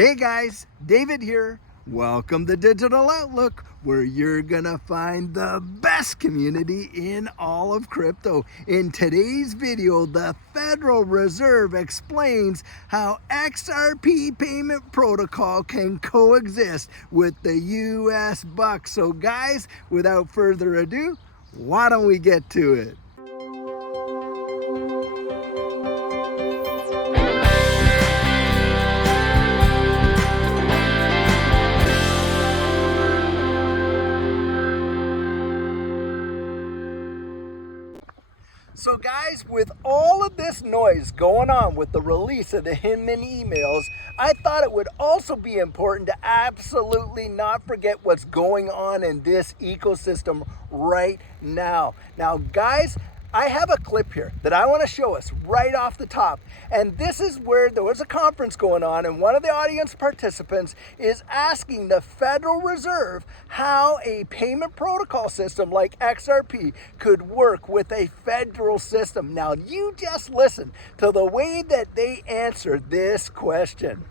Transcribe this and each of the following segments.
Hey guys, David here. Welcome to Digital Outlook, where you're gonna find the best community in all of crypto. In today's video, the Federal Reserve explains how XRP payment protocol can coexist with the US buck. So guys, without further ado, why don't we get to it? So guys, with all of this noise going on with the release of the Hinman emails, I thought it would also be important to absolutely not forget what's going on in this ecosystem right now. Now guys, I have a clip here that I want to show us right off the top. And this is where there was a conference going on, and one of the audience participants is asking the Federal Reserve how a payment protocol system like XRP could work with a federal system. Now you just listen to the way that they answered this question.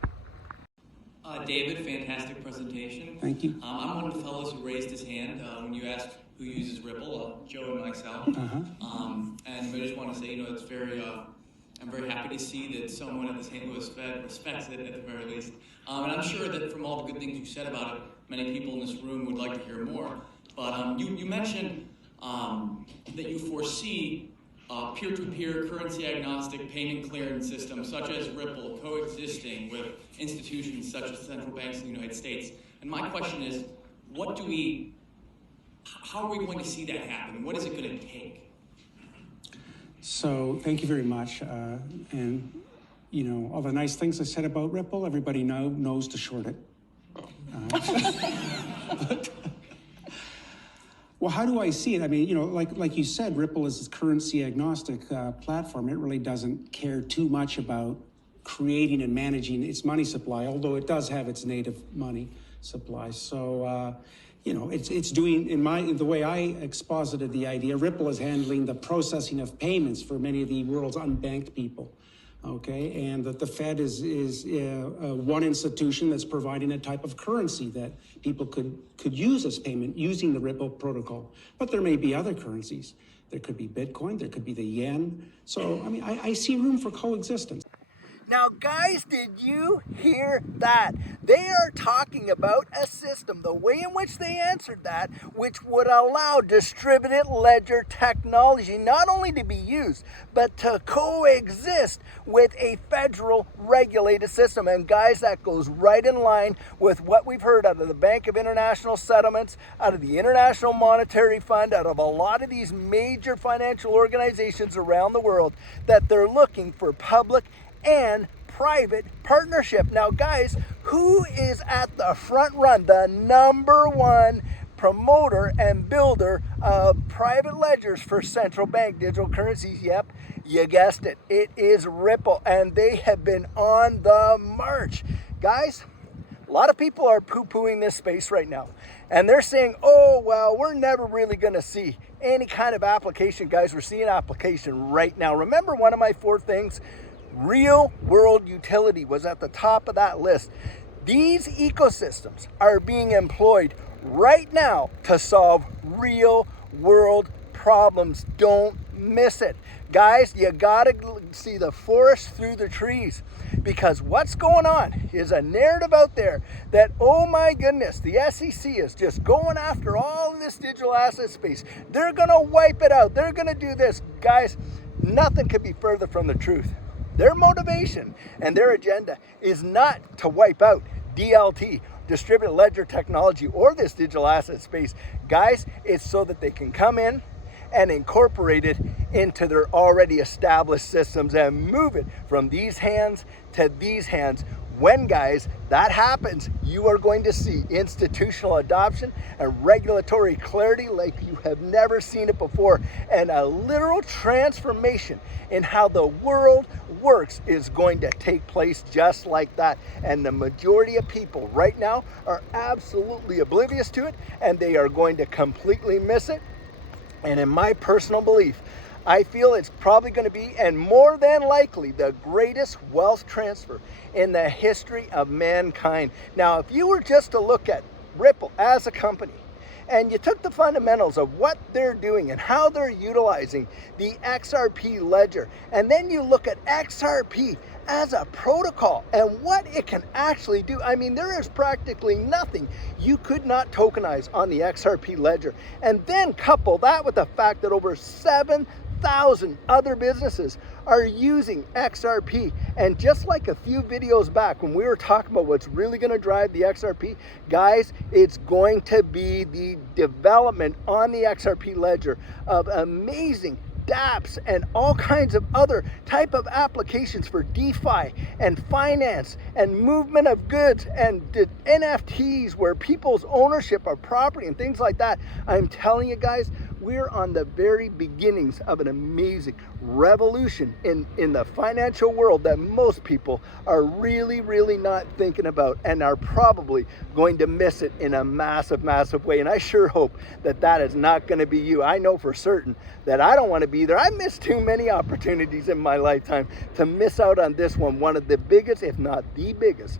David, fantastic presentation. Thank you. I'm one of the fellows who raised his hand when you asked who uses Ripple, Joe and myself. And I just want to say, it's very, I'm very happy to see that someone at the St. Louis Fed respects it at the very least. And I'm sure that from all the good things you said about it, many people in this room would like to hear more. But you mentioned that you foresee peer-to-peer currency-agnostic payment clearance systems such as Ripple coexisting with institutions such as central banks in the United States. And my question is, how are we going to see that happen? What is it going to take? So thank you very much. And all the nice things I said about Ripple, everybody knows to short it. Well, how do I see it? I mean, like you said, Ripple is a currency agnostic platform. It really doesn't care too much about creating and managing its money supply, although it does have its native money supply. So, it's doing, in the way I exposited the idea, Ripple is handling the processing of payments for many of the world's unbanked people. Okay, and that the Fed is one institution that's providing a type of currency that people could use as payment using the Ripple protocol. But there may be other currencies. There could be Bitcoin, there could be the yen. So, I mean, I see room for coexistence. Now guys, did you hear that? They are talking about a system, the way in which they answered that, which would allow distributed ledger technology not only to be used, but to coexist with a federal regulated system. And guys, that goes right in line with what we've heard out of the Bank of International Settlements, out of the International Monetary Fund, out of a lot of these major financial organizations around the world, that they're looking for public and private partnership. Now guys, who is at the front run, the number one promoter and builder of private ledgers for central bank digital currencies? Yep, you guessed it, it is Ripple, and they have been on the march. Guys, a lot of people are poo-pooing this space right now, and they're saying, oh, well, we're never really going to see any kind of application. Guys, we're seeing application right now. Remember one of my 4 things? Real world utility was at the top of that list. These ecosystems are being employed right now to solve real world problems. Don't miss it. Guys, you gotta see the forest through the trees, because what's going on is a narrative out there that, oh my goodness, the SEC is just going after all of this digital asset space. They're gonna wipe it out. They're gonna do this. Guys, nothing could be further from the truth. Their motivation and their agenda is not to wipe out DLT, distributed ledger technology, or this digital asset space. Guys, it's so that they can come in and incorporate it into their already established systems and move it from these hands to these hands. When, guys, that happens, you are going to see institutional adoption and regulatory clarity like you have never seen it before, and a literal transformation in how the world works is going to take place just like that. And the majority of people right now are absolutely oblivious to it, and they are going to completely miss it. And in my personal belief, I feel it's probably going to be, and more than likely, the greatest wealth transfer in the history of mankind. Now, if you were just to look at Ripple as a company, and you took the fundamentals of what they're doing and how they're utilizing the XRP ledger, and then you look at XRP as a protocol and what it can actually do. I mean, there is practically nothing you could not tokenize on the XRP ledger. And then couple that with the fact that over 7,000 other businesses are using XRP. And just like a few videos back when we were talking about what's really going to drive the XRP, guys, it's going to be the development on the XRP ledger of amazing dApps and all kinds of other type of applications for DeFi and finance and movement of goods and NFTs where people's ownership of property and things like that. I'm telling you guys, we're on the very beginnings of an amazing revolution in the financial world that most people are really not thinking about and are probably going to miss it in a massive way. And I sure hope that that is not going to be you. I know for certain that I don't want to be there. I missed too many opportunities in my lifetime to miss out on this one of the biggest, if not the biggest,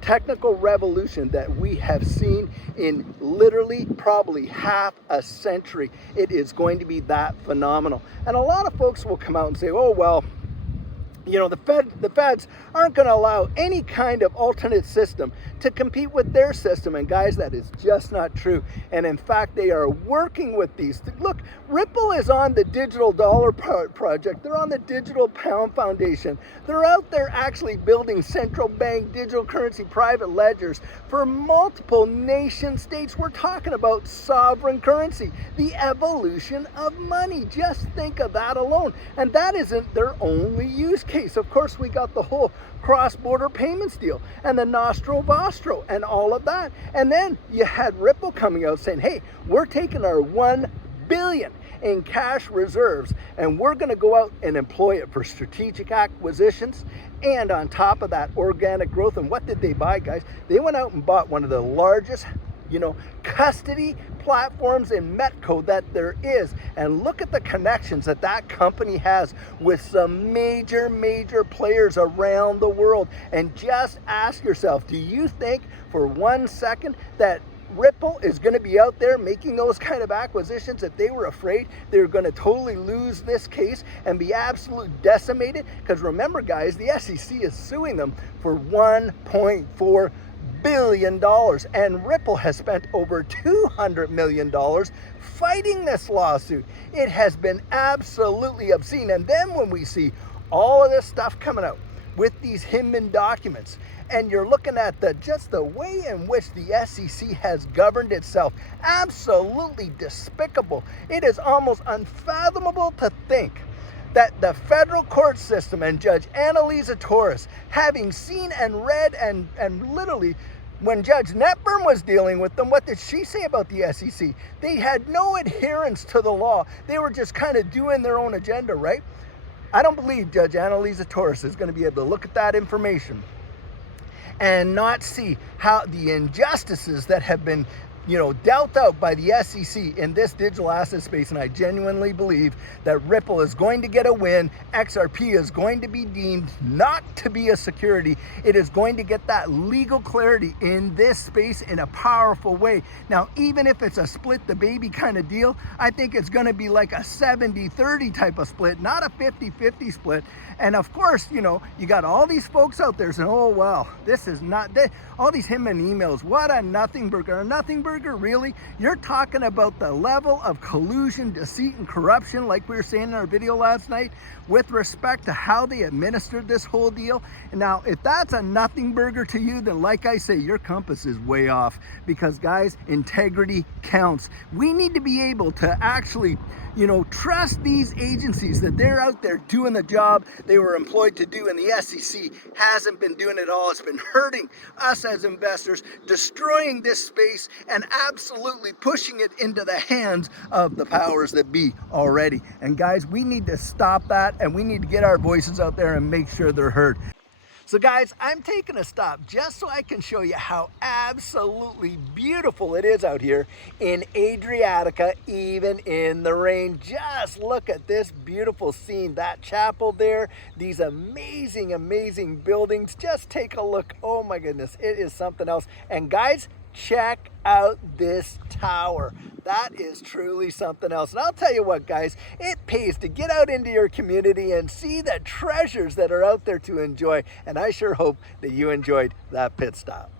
technical revolution that we have seen in literally probably half a century. It is going to be that phenomenal. And a lot of folks will come out and say, oh, well, you know, the feds aren't going to allow any kind of alternate system to compete with their system. And guys, that is just not true. And in fact, they are working with these. Look, Ripple is on the digital dollar project. They're on the digital pound foundation. They're out there actually building central bank digital currency private ledgers for multiple nation states. We're talking about sovereign currency, the evolution of money. Just think of that alone. And that isn't their only use case. Of course, we got the whole cross-border payments deal and the Nostro Vostro and all of that. And then you had Ripple coming out saying, hey, we're taking our 1 billion in cash reserves and we're going to go out and employ it for strategic acquisitions and on top of that, organic growth. And what did they buy, guys? They went out and bought one of the largest, you know, custody platforms in Metco that there is. And look at the connections that that company has with some major players around the world. And just ask yourself, do you think for 1 second that Ripple is going to be out there making those kind of acquisitions if they were afraid they were going to totally lose this case and be absolutely decimated? Because remember, guys, the SEC is suing them for $1.4 billion, and Ripple has spent over $200 million fighting this lawsuit. It has been absolutely obscene. And then when we see all of this stuff coming out with these Hinman documents, and you're looking at just the way in which the SEC has governed itself, absolutely despicable. It is almost unfathomable to think that the federal court system and Judge Annalisa Torres, having seen and read and literally, when Judge Netburn was dealing with them, what did she say about the SEC? They had no adherence to the law. They were just kind of doing their own agenda, right? I don't believe Judge Annalisa Torres is going to be able to look at that information and not see how the injustices that have been, you know, dealt out by the SEC in this digital asset space. And I genuinely believe that Ripple is going to get a win. XRP is going to be deemed not to be a security. It is going to get that legal clarity in this space in a powerful way. Now, even if it's a split the baby kind of deal, I think it's going to be like a 70-30 type of split, not a 50-50 split. And of course, you know, you got all these folks out there saying, oh, well, this is not this. All these Hinman emails, what a nothing burger. A nothing burger, really? You're talking about the level of collusion, deceit, and corruption, like we were saying in our video last night, with respect to how they administered this whole deal. And now, if that's a nothing burger to you, then like I say, your compass is way off. Because guys, integrity counts. We need to be able to actually, you know, trust these agencies that they're out there doing the job they were employed to do, and the SEC hasn't been doing it all. It's been hurting us as investors, destroying this space, and absolutely pushing it into the hands of the powers that be already. And guys, we need to stop that, and we need to get our voices out there and make sure they're heard. So guys, I'm taking a stop just so I can show you how absolutely beautiful it is out here in Adriatica, even in the rain. Just look at this beautiful scene, that chapel there, these amazing, amazing buildings. Just take a look. Oh my goodness, it is something else. And guys, check out this tower. That is truly something else. And I'll tell you what, guys, it pays to get out into your community and see the treasures that are out there to enjoy. And I sure hope that you enjoyed that pit stop.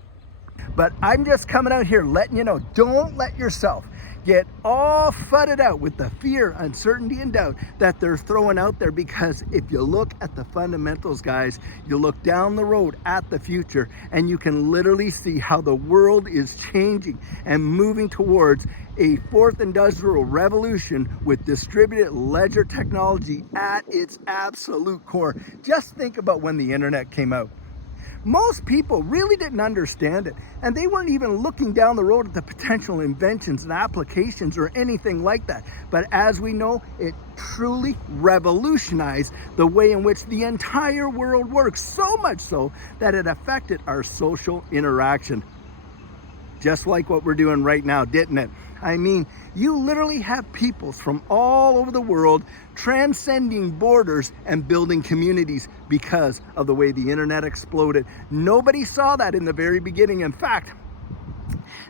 But I'm just coming out here letting you know, don't let yourself get all fudded out with the fear, uncertainty, and doubt that they're throwing out there, because if you look at the fundamentals, guys, you look down the road at the future and you can literally see how the world is changing and moving towards a fourth industrial revolution with distributed ledger technology at its absolute core. Just think about when the internet came out. Most people really didn't understand it, and they weren't even looking down the road at the potential inventions and applications or anything like that. But as we know, it truly revolutionized the way in which the entire world works, so much so that it affected our social interaction. Just like what we're doing right now, didn't it? I mean, you literally have peoples from all over the world transcending borders and building communities because of the way the internet exploded. Nobody saw that in the very beginning. In fact,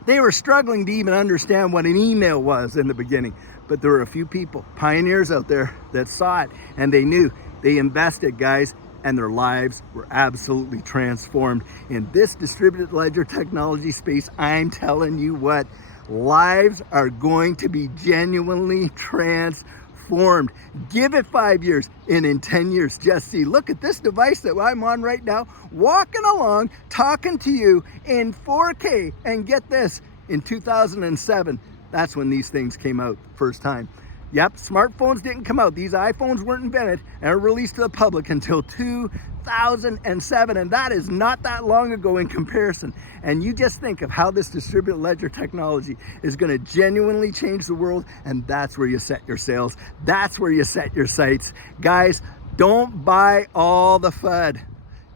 they were struggling to even understand what an email was in the beginning. But there were a few people, pioneers out there, that saw it, and they knew. They invested, guys, and their lives were absolutely transformed. In this distributed ledger technology space, I'm telling you what, lives are going to be genuinely transformed. Give it 5 years, and in 10 years, just see. Look at this device that I'm on right now, walking along, talking to you in 4K. And get this, in 2007, that's when these things came out first time. Yep, smartphones didn't come out. These iPhones weren't invented and released to the public until 2007, and that is not that long ago in comparison. And you just think of how this distributed ledger technology is going to genuinely change the world, and that's where you set your sails. That's where you set your sights. Guys, don't buy all the FUD.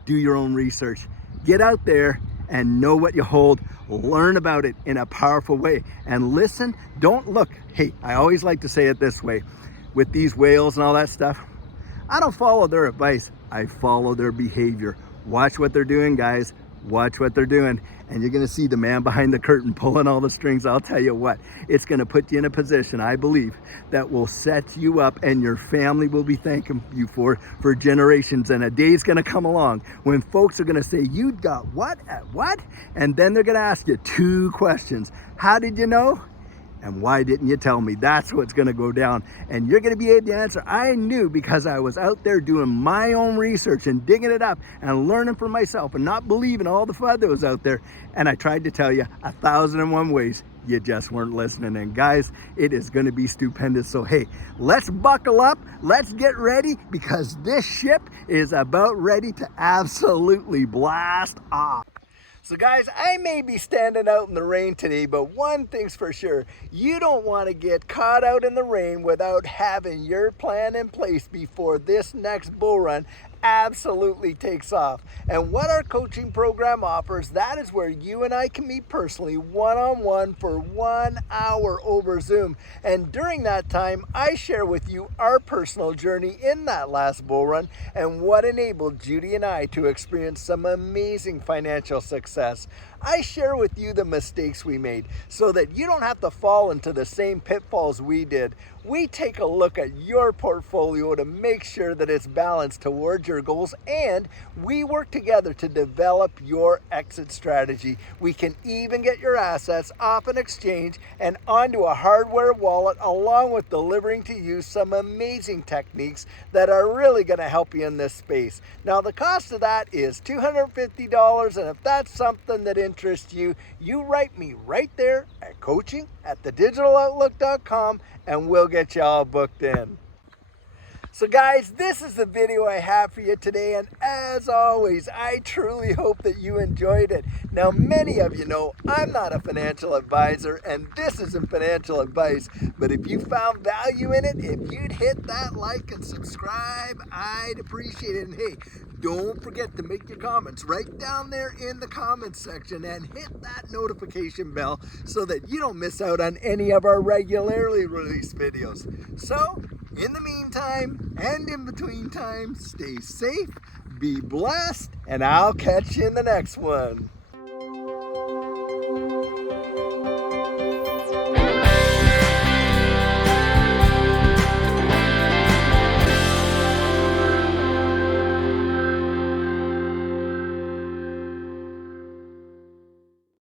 Do your own research. Get out there and know what you hold. Learn about it in a powerful way. And listen, don't look. Hey, I always like to say it this way. With these whales and all that stuff, I don't follow their advice. I follow their behavior. Watch what they're doing, guys. Watch what they're doing. And you're going to see the man behind the curtain pulling all the strings. I'll tell you what, it's going to put you in a position, I believe, that will set you up, and your family will be thanking you for generations. And a day's going to come along when folks are going to say, you got what at what? And then they're going to ask you 2 questions. How did you know? And why didn't you tell me? That's what's going to go down. And you're going to be able to answer. I knew, because I was out there doing my own research and digging it up and learning for myself and not believing all the FUD that was out there. And I tried to tell you 1,001 ways. You just weren't listening. And guys, it is going to be stupendous. So hey, let's buckle up. Let's get ready, because this ship is about ready to absolutely blast off. So guys, I may be standing out in the rain today, but one thing's for sure, you don't want to get caught out in the rain without having your plan in place before this next bull run absolutely takes off. And what our coaching program offers, that is where you and I can meet personally one-on-one for 1 hour over Zoom. And during that time, I share with you our personal journey in that last bull run and what enabled Judy and I to experience some amazing financial success. I share with you the mistakes we made so that you don't have to fall into the same pitfalls we did. We take a look at your portfolio to make sure that it's balanced towards your goals, and we work together to develop your exit strategy. We can even get your assets off an exchange and onto a hardware wallet, along with delivering to you some amazing techniques that are really going to help you in this space. Now, the cost of that is $250, and if that's something that interests you, you write me right there at coaching@thedigitaloutlook.com, and we'll get you all booked in. So guys, this is the video I have for you today, and as always, I truly hope that you enjoyed it. Now, many of you know I'm not a financial advisor, and this isn't financial advice, but if you found value in it, if you'd hit that like and subscribe, I'd appreciate it. And hey, Don't forget to make your comments right down there in the comments section and hit that notification bell so that you don't miss out on any of our regularly released videos. So, in the meantime and in between time, stay safe, be blessed, and I'll catch you in the next one.